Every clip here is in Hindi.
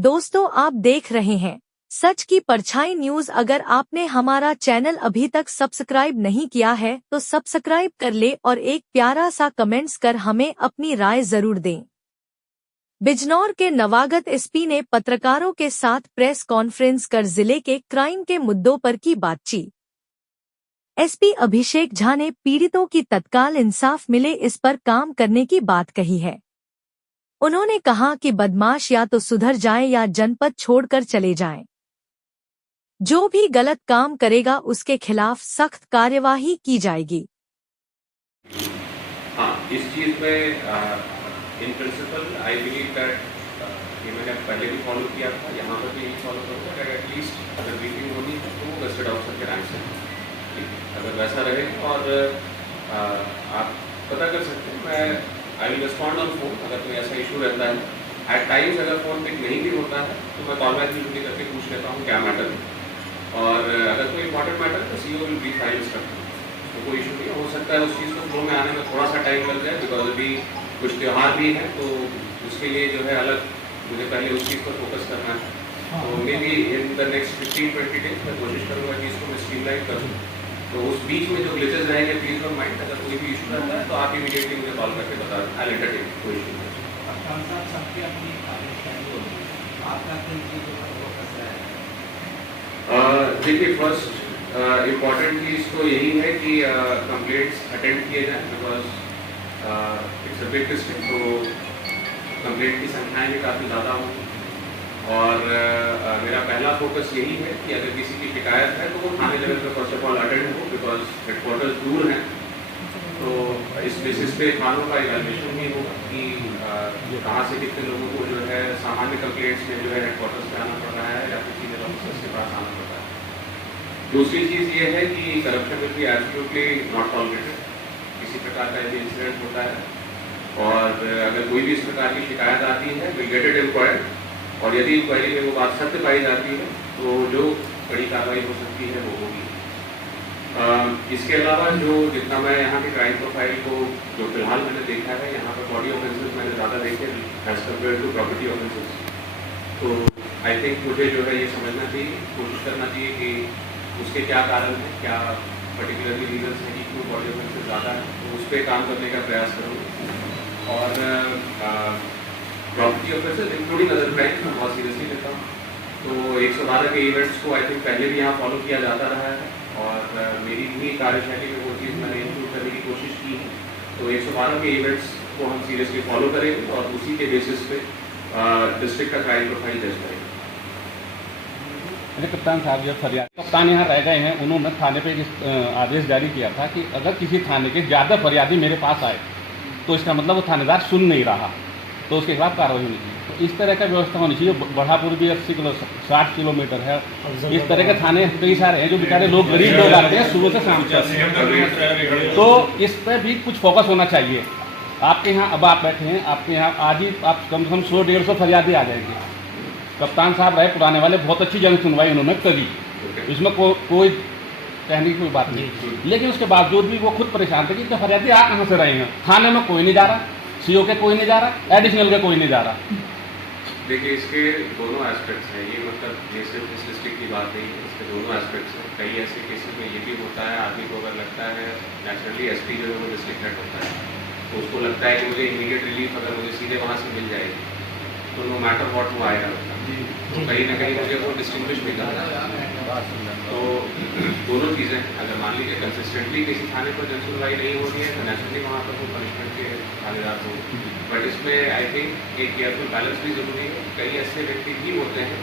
दोस्तों आप देख रहे हैं सच की परछाई न्यूज। अगर आपने हमारा चैनल अभी तक सब्सक्राइब नहीं किया है तो सब्सक्राइब कर ले और एक प्यारा सा कमेंट्स कर हमें अपनी राय जरूर दें। बिजनौर के नवागत एसपी ने पत्रकारों के साथ प्रेस कॉन्फ्रेंस कर जिले के क्राइम के मुद्दों पर की बातचीत। एसपी अभिषेक झा ने पीड़ितों की तत्काल इंसाफ मिले इस पर काम करने की बात कही है। उन्होंने कहा कि बदमाश या तो सुधर जाएं या जनपद छोड़कर चले जाएं। जो भी गलत काम करेगा उसके खिलाफ सख्त कार्यवाही की जाएगी। हाँ, इस चीज में in principle I believe that ये मैंने पहले भी फॉलो किया था, यहाँ पर भी यही फॉलो करूँगा कि एटलीस्ट अगर ब्रीफिंग होनी है तो वो गस्टेड ऑफिसर के रैंक से अगर वैसा रहे और आप पता कर सकते हैं। मैं I will respond on phone अगर कोई ऐसा इशू रहता है। एट टाइम्स अगर फोन पिक नहीं भी होता है तो मैं कॉल बैक ड्यूटी करके पूछ लेता हूँ क्या मैटर है, और अगर कोई इंपॉर्टेंट मैटर है तो CO will brief file instruct, तो कोई इशू नहीं। हो सकता है उस चीज़ को फ्लो में आने में थोड़ा सा टाइम लग जाए, बिकॉज अभी कुछ त्यौहार भी है तो उसके लिए जो है अलग मुझे पहले उस चीज़ पर फोकस करना है। तो may be in the next 15-20 days मैं कोशिश करूँगा कि इसको मैं स्ट्रीमलाइन करूँ। तो उस बीच में जो ग्लिचेस रहेंगे प्लीज डोंट माइंड, अगर कोई भी इशू रहता है तो आप इमीडिएटली मुझे कॉल करके बता दें, आई विल एंटरटेन, कोई इशू नहीं। देखिए फर्स्ट इम्पॉर्टेंट चीज़ तो यही है कि कंप्लेंट्स अटेंड किए जाएँ, because it's a big district, तो कंप्लेंट की संख्याएँ भी काफ़ी ज़्यादा होंगी। और मेरा पहला फोकस यही है कि अगर किसी की शिकायत है तो वो थाने लेवल पर फर्स्ट ऑफ ऑल अटेंड हो, बिकॉज हेडक्वार्टर्स दूर हैं। तो इस बेसिस पे थानों का इवैल्यूएशन भी होगा कि कहाँ से कितने लोगों को जो है सामान्य कंप्लेंट्स में जो है हेडक्वार्टर्स पे आना पड़ रहा है या फिर सीनियर ऑफिसर्स के पास आना पड़ रहा है। दूसरी चीज़ ये है कि corruption will be absolutely not tolerated. किसी प्रकार का यदि इंसिडेंट होता है और अगर कोई भी इस प्रकार की शिकायत आती है विल गेट इट इंक्वायर्ड, और यदि इंक्वायरी में वो बात सत्य पाई जाती है तो जो बड़ी कार्रवाई हो सकती है वो होगी। इसके अलावा जो जितना मैं यहाँ की क्राइम प्रोफाइल को जो फिलहाल मैंने देखा है, यहाँ पर बॉडी ऑफेंसेस मैंने ज़्यादा देखे as compare to property offences. तो आई थिंक मुझे जो है ये समझना चाहिए, कोशिश करना चाहिए कि उसके क्या कारण है, क्या पर्टिकुलरली रीजन्स हैं कि क्यों बॉडी ऑफेंसेस ज़्यादा है, तो उस पर काम करने का प्रयास करूँगा। और property offences including other crime मैं बहुत सीरियसली लेता हूँ। तो 112 के इवेंट्स को आई थिंक पहले भी यहाँ फॉलो किया जाता रहा है और मेरी भी कार्यशैली में वो चीज़ मैंने इंक्लूड करने की कोशिश की है। तो 112 के इवेंट्स को हम सीरियसली फॉलो करेंगे और उसी के बेसिस पे डिस्ट्रिक्ट का क्राइम प्रोफाइल जज करेंगे। कप्तान साहब, जब फरियाद कप्तान यहाँ रह गए हैं, उन्होंने थाने पे आदेश जारी किया था कि अगर किसी थाने के ज़्यादा फरियादी मेरे पास आए तो इसका मतलब वो थानेदार सुन नहीं रहा, तो उसके खिलाफ कार्रवाई होनी चाहिए। तो इस तरह का व्यवस्था होनी चाहिए। बढ़ापुर भी 60 किलोमीटर है, इस तरह के थाने कई सारे हैं जो बेचारे लोग गरीब लोग आते हैं सुबह से शाम तक, तो इस पर भी कुछ फोकस होना चाहिए। आपके यहाँ अब आप बैठे हैं, आपके यहाँ आज ही आप कम से कम 100-150 फरियादी आ जाएंगे। कप्तान साहब रहे पुराने वाले, बहुत अच्छी जन सुनवाई उन्होंने करी, इसमें कोई कहने की कोई बात नहीं। लेकिन उसके बावजूद भी वो खुद परेशान थे कि इतने फरियादी आ कहाँ से रहे हैं, थाने में कोई नहीं जा रहा, सीओ के कोई नहीं जा रहा, एडिशनल के कोई नहीं जा रहा। देखिए इसके दोनों एस्पेक्ट्स हैं, ये मतलब ये सिर्फ इस डिस्ट्रिक्ट की बात नहीं है, इसके दोनों एस्पेक्ट्स हैं। कई ऐसे केसेस में ये भी होता है, आदमी को अगर लगता है नेचुरली एसपी जो है वो डिस्ट्रिक्ट हेड होता है, तो उसको लगता है कि मुझे इमीडिएट रिलीफ अगर मुझे सीधे वहाँ से मिल जाएगी तो नो मैटर वॉट वो आएगा, तो कहीं ना कहीं मुझे वो डिस्टिंग्विश भी करना है। तो दोनों चीज़ें, अगर मान लीजिए कंसिस्टेंटली किसी थाने पर जन सुनवाई नहीं हो रही है तो नेचुरली वहाँ पर वो पनिशमेंट के थानेदार हो, बट इसमें आई थिंक एक केयरफुल बैलेंस भी जरूरी है। कई ऐसे व्यक्ति भी होते हैं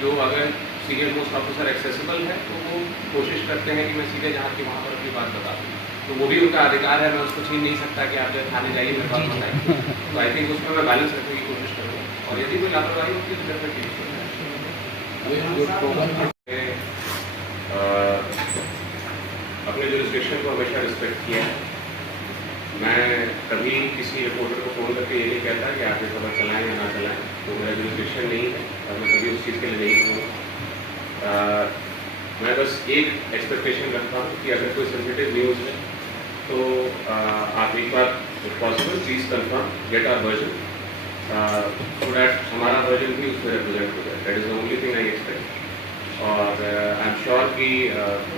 जो अगर सीनियर मोस्ट ऑफिसर एक्सेसिबल है तो वो कोशिश करते हैं कि मैं सीधे जहाँ की वहाँ पर अपनी बात बता दूँ, तो वो भी उनका अधिकार है, मैं उसको छीन नहीं सकता कि आप जब थाने जाइए मेरे बात बताएं। तो आई थिंक उसमें मैं बैलेंस रखने की कोशिश करूँगा, और यदि कोई लापरवाही होती है तो फिर मैं ठीक है। अपने जुरिस्डिक्शन को हमेशा रिस्पेक्ट किया है। मैं कभी किसी रिपोर्टर को फ़ोन करके ये नहीं कहता कि आप ये खबर चलाएं या ना चलाएं, तो मेरा जुरिस्डिक्शन नहीं है और मैं कभी उस चीज़ के लिए नहीं कहूँगा। मैं बस एक एक्सपेक्टेशन रखता हूँ कि अगर कोई सेंसिटिव न्यूज़ है तो आप एक बार if possible please confirm, get our version, so that हमारा वर्जन भी उसमें रिप्रेजेंट हो जाए। That is the only thing I expect. और आई एम श्योर कि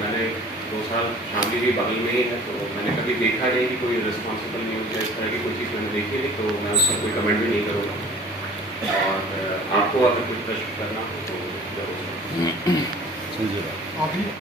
मैंने 2 साल शामली भी बगल में ही है, तो मैंने कभी देखा नहीं कि कोई रिस्पॉन्सिबल न्यूज़ या इस तरह की कोई चीज़ मैंने देखी नहीं, तो मैं उसका कोई कमेंट भी नहीं करूँगा। और आपको अगर कुछ प्रश्न करना हो तो जरूर। संजय